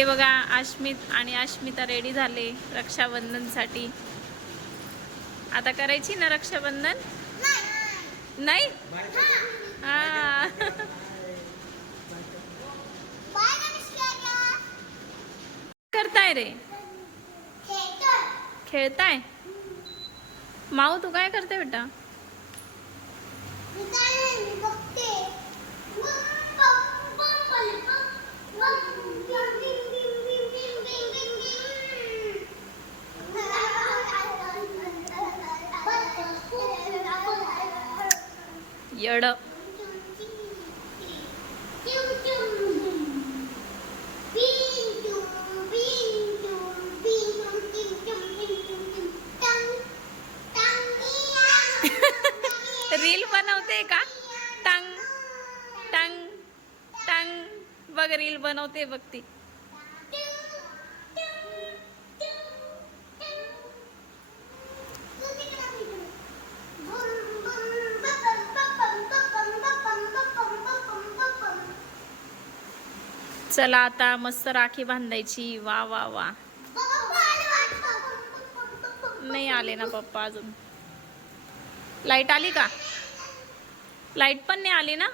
हे बघा आश्मित आणि अश्मिता रेडी झाले रक्षाबंधनसाठी. आता करायची ना रक्षाबंधन? नाही हा. करताय रे? खेळताय? माऊ तू काय करते बेटा? येड. रील बनवते का? टंग टंग टंग बघ रील बनवते बघ ती. चला आता मस्त राखी बांधायची. वा वा वा. नाही आले ना पप्पा अजून. लाईट आली का? लाईट पण नाही आली ना.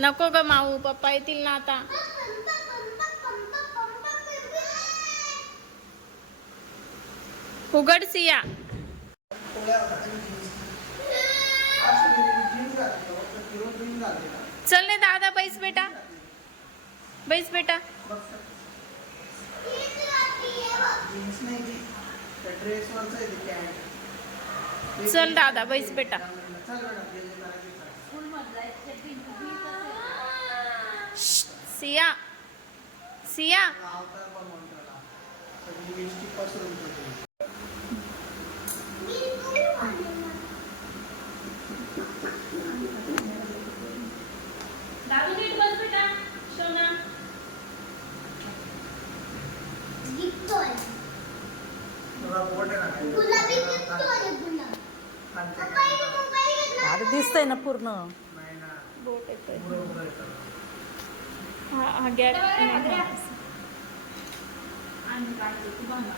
नको ग माऊ, पप्पा येतील ना आता. उघड सिया. चल ने दादा बैस बेटा, बैस बेटा. चल दादा बैस बेटा. सिया सिया. दादू नीट बस बेटा. सोना अरे दिसतंय ना पूर्ण. बोट येतोय. हा गॅट आणि काढते तू बांधा.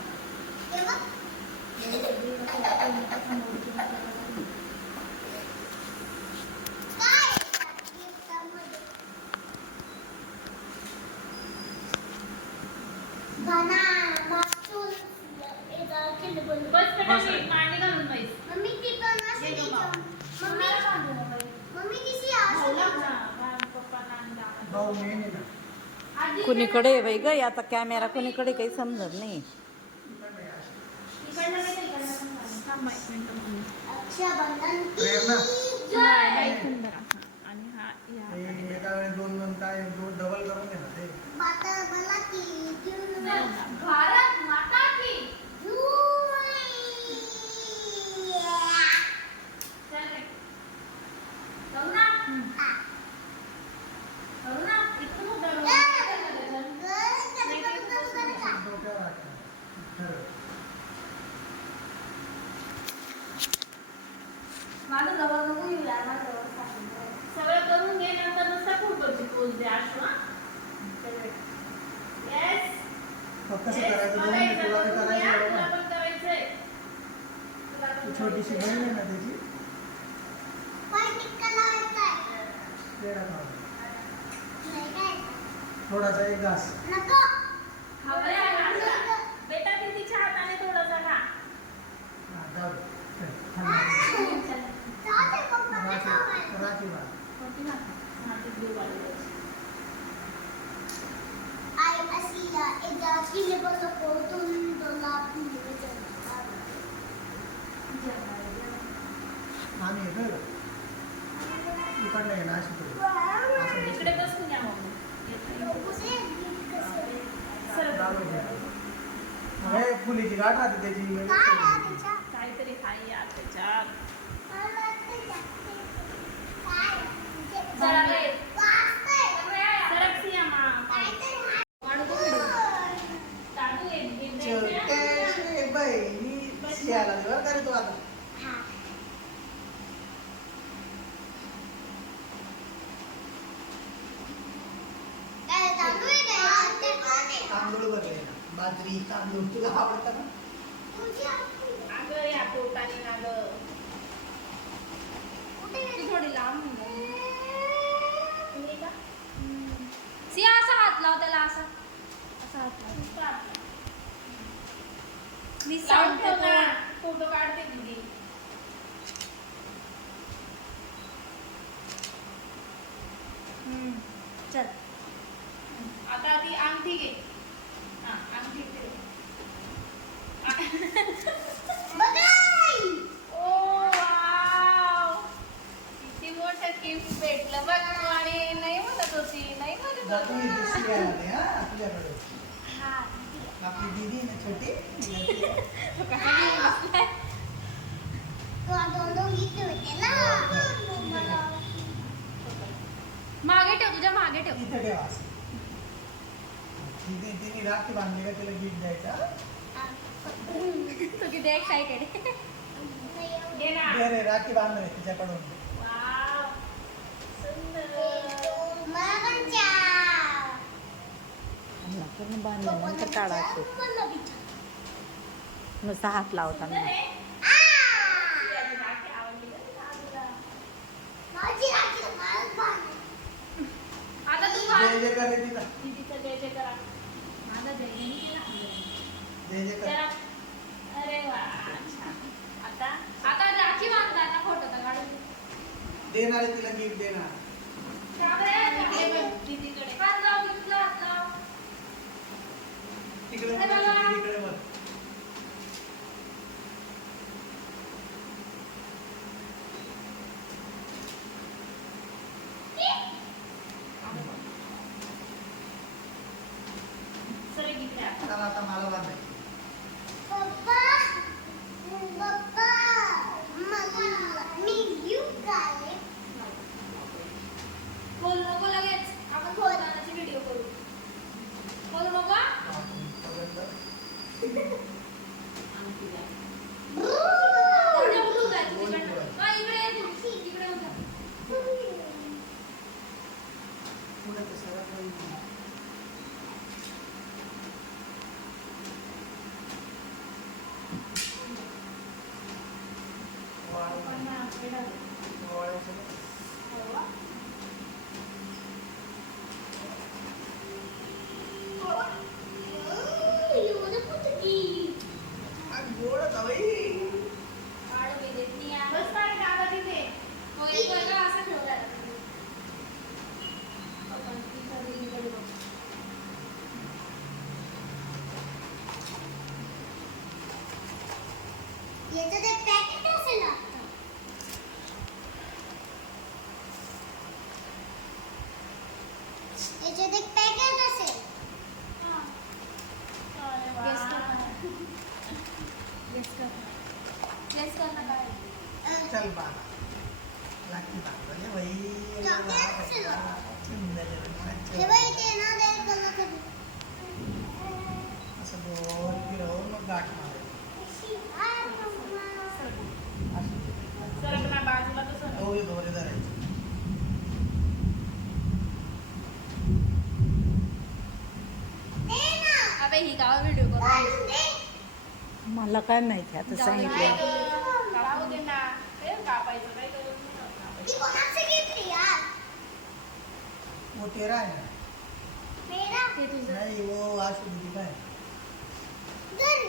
कुणीकडे बाई ग आता कॅमेरा कुणीकडे काही समजत नाही. सगळं करून गेल्यानंतर नुसता खूपची पोच द्या. छोटीशी बहीण आहे ना त्याची. थोडासा एक घास. बेटा कितीच्या हाताने थोडासा खा. इकडे बसून या फुलीची गाठ राहते त्याची. काहीतरी खाई या त्याच्यात. चला रे. बाजरी तांदूळ तुला आवडतं ना? अगं या पोटाने ना गं. ती थोडी लांब तुम्ही का? सिया असा हात लाव त्याला असा असा हात लाव मी लावून सांगते ठेव ना. फोटो काढते दीदी. चल आता ती अंगठी घे. हा, अंगठी ठेव. ओ वाव, किती मोठं गिफ्ट भेटलं बघ. आणि नाही म्हणत होती, नाही म्हणत जा तुम्ही होती. ते शिवाय आले हा तुझ्याकडे. हा आपली दीदी आहे ना छोटी तिला तो कसा घेऊन बसलाय? मागे ठेव तुझ्या मागे ठेव इथे ठेवा असं. तिने राखी बांधली का तिला गिफ्ट द्यायचा. तू किती एक्साइटेड घे ना. दे रे राखी बांधली तिच्याकडून. वाव, सुंदर. पूर्ण बांधल्यानंतर काढायचे नुसता हात लावताना. सुंदर आहे. तुझी राखी आवडली का तुला? आता तू जय जय कर रे तिला. दीदीचं जय जय करा. माझा जय जय केला जय जय कर. जरा. अरे वा, छान. आता आता राखी बांधता आता फोटो तर काढून देणार आहे तिला गिफ्ट देणार. हे बघ, दीदीकडे. हात लाव तुझा हात लाव तिकडे अरे बघ, बाबा. तिकडे बघ. सर गिफ्ट आहे. चला आता मला बांधायची. बोल नको लगेच आपण फोटोची व्हिडिओ करू बोल नको तुझ्या कुठून जायचं तिकडनं? हा, इकडे ये तू. इकडे उभा. पुढे ते सगळं काही गोड होता बाई. काढ मी देत नाही आहे. बस पाणी टाका तिथे. हो, येतोय का? असं ठेवलाय आता तुम्ही. आपण तिथं दीदीकडे बघू. याच्यात एक पॅकेट असेल. अरे वा. Guess कर ना. Guess कर ना. Guess कर ना काय? चल बाळा. राखी बांधली बाई. चॉकलेट असेल. सुंदर आहे बाई. हे बाई ते ना ते कलर कर. असं गोल फिरवून मग गाठ मारायची. असं. सरक ना बाजूला तर सरक. दोरे दोरे धरायचे. अबे ही गाव व्हिडिओ करू. मला काय माहिती आता जाऊ दे. सांगितलं. काढू दे ना. ते कापायचं काही गरज नाही कापायचं. ती कोणाचं gift आहे यार? वो तेरा है ना. मेरा. हे तुझं नाही वो आशू दीदी का है. धर.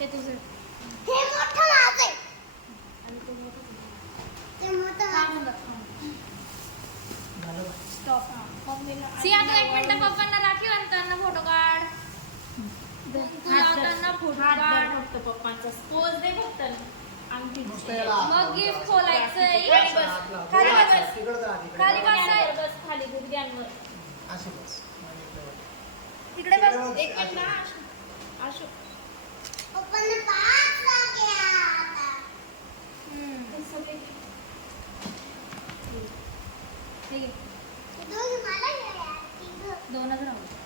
हे तुझं हे मोठं माझं आहे. आणि ते मोठं तुझं. ते मोठं थांबून माझं. बघ, थांब. झालं बाई. स्टॉप. मम्मीला सिया तू एक मिनिट पप्पांना राखी बांधताना फोटो काढ. तू लावताना फोटो हात काढ. धर फक्त पप्पांचा. पोज दे फक्त. अंगठी नुसतं याला हात मग लावून गिफ्ट ठेवायचं. खोलायचंय. खाली बस. हात लावून. खाली हात बस. लावून. तिकडं जा, तिकडं खाली जा. बस. गुडघ्यांवर बस, खाली गुडघ्यांवर. अशी बस. माझ्या इकडे बघ. तिकडे तिकडे बस. बघ. एक मिनिट ना आशू. आशू. पप्पांना पाच लागल्या आता. हम्म. ते सगळे हे घे. ते दोन मला घ्या यार. तिघं. दोनच राहू दे.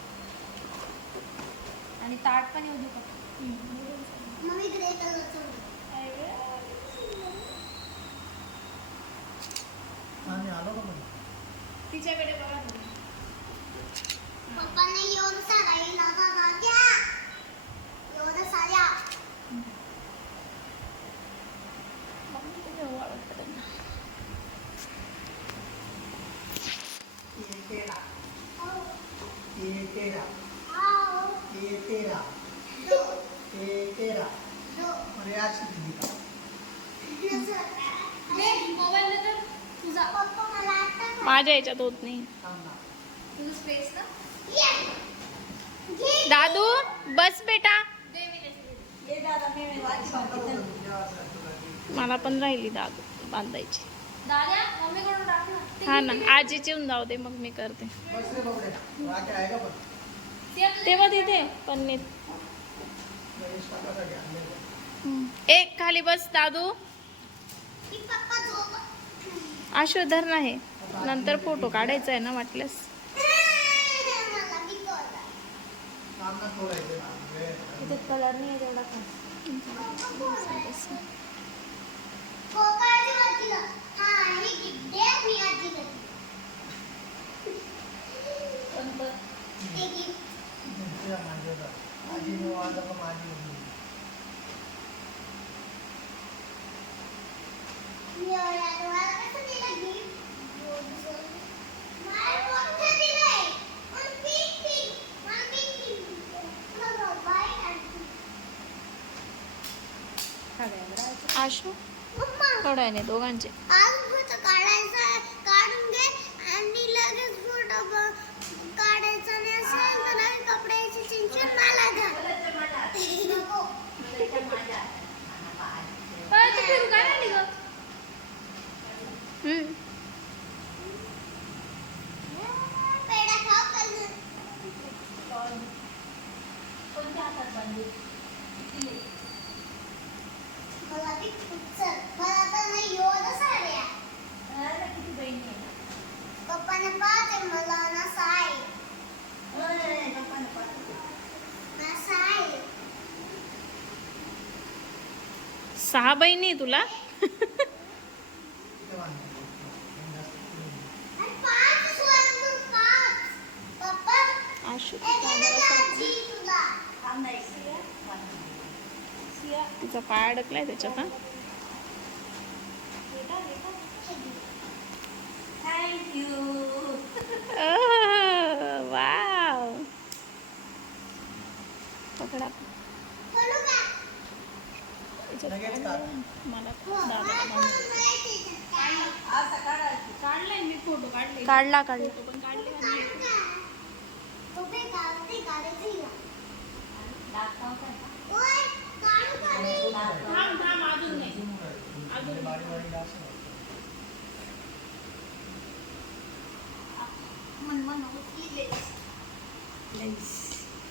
आणि ताट पण येऊ दे फक्त. मग इकडे कलरचं. आम्ही आलो का पण. तिच्याकडे बघा तुम्ही. पप्पाने एवढं सारा इला दादा क्या एवढं साऱ्या ये तेरा ये तेरा आओ ये तेरा दो ये तेरा दो और ये आशी दीदी का अरे मोबाईल तर तुझा पप्पा मला आता माझ्या याच्यात होत नाही. थांब ना. तुझं स्पेस ना ये घे दादू बस बेटा. दे मी त्याची मला पण राहिली दादू बांधायची. दाद्या मम्मीकडून राख ना ते हा ना आजीची येऊन जाऊ दे मग मी करते. बस रे बाबडे राखे आहे का पण ते आपलं- तेव्हा तिथे पन्नीत. महेश काकासाठी आणलेलं. एक खाली बस दादू. की पप्पा झोप आशोधर नाही नंतर फोटो काढायचा आहे ना वाटल्यास. मला बी कळलं थांब ना थोडं इथे ना. वेळ. कलर नाही तेवढा कोकाची आजीला हा हे गिफ्ट आहे मी आजीला ते गिफ्ट तुमच्या माझ्याला. आजीने वाढलं का माझी होती. मी एवढ्या तुम्हाला कसं दिलं गिफ्ट मला मोठं दिलंय पण पिंक मला पिंक मला व्हाईट आणि आशू मम्मा थोड्याने दोघांचे. आज फोटो काढायचा काढून घे आणि लगेच फोटो काढायचा नाही असेल तर नवीन कपड्याची चिंचन मला द्या नको पण तू फिरू काय राहिली गं? पेढा खाऊ कल कोणत्या हातात बांधली? मला ती चल मला तर नाही एवढं साड्या घराला किती बहिणी आहे? पप्पाने पाहते मला ना साय ना साय 6 बहिणी आहे तुला. इथे बांधलं. आणि पाच सोयाबीन पाच पप्पा आशू एक आजी तुला तिचा पाय अडकलाय त्याच्यात. हा वाव पकडा. बोलू का याच्यात लगेच काढ. मला हो मला दादाला कोण नाही काढलाय मी फोटो काढले. काढला फोटो पण काढले आणि तो पे काढते काढायची दाखव काय? ओय काढू का नाही थांब अजून नाही. म्हणजे बारी बारी डास आहे. मन उठली हे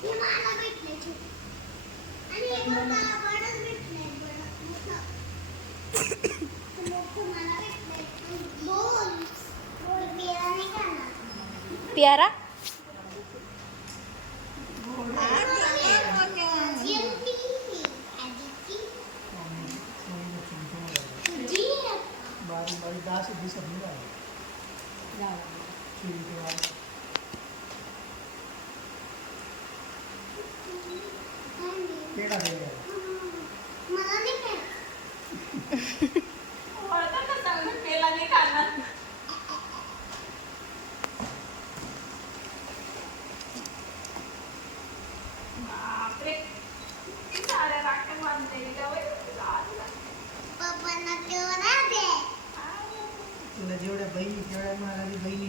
मला भेटले तू आणि एक मला बडच भेटले बड मोठं मोठं मला भेटले दोन दोन बिया नाही खाणार प्यारा बारी बारी डास दिसत नाही का? चिंटेवाले. पेढा दिलेला आहे. मला नाही खायचं. पेला नाही खाणार. बापरे किती साऱ्या राख्या बांधते पप्पांना तेवढा दे तुला जेवढ्या बहिणी तेवढ्या मला बहिणी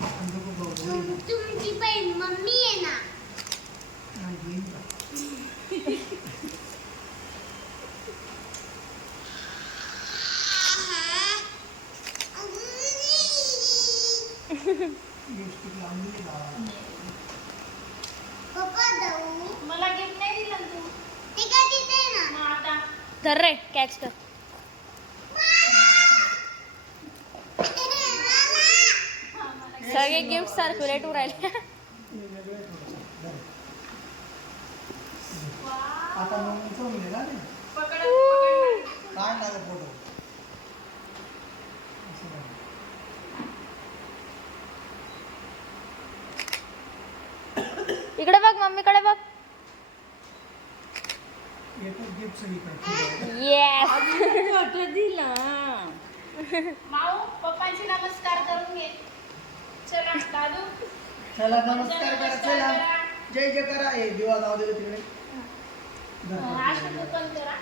आणि दोघं भाऊ बहीण. तुमची बहीण मम्मी आहे ना आणि बहीण का? लिपस्टिक लावून दिली बाळाला. पप्पा जाऊ मला गिफ्ट नाही दिलं ना तू. ते काय तिथे ना मग आता धर रे कॅच कर. सगळे गिफ्ट सर्क्युलेट होऊ राहिले. हे वेगळं आहे थोडंसं. बरं. आता मग उचलून गेला ना काय लागत फोटो असं काय. मम्मीकडे बघ. एकच गिफ्ट सगळीकडे येस. दिला माऊ पप्पांची नमस्कार करून घे. चला दादू चला नमस्कार करा. चला जय जय करा. हे दिवा जाऊ दे तिकडे. आशीर्वाद पण करा.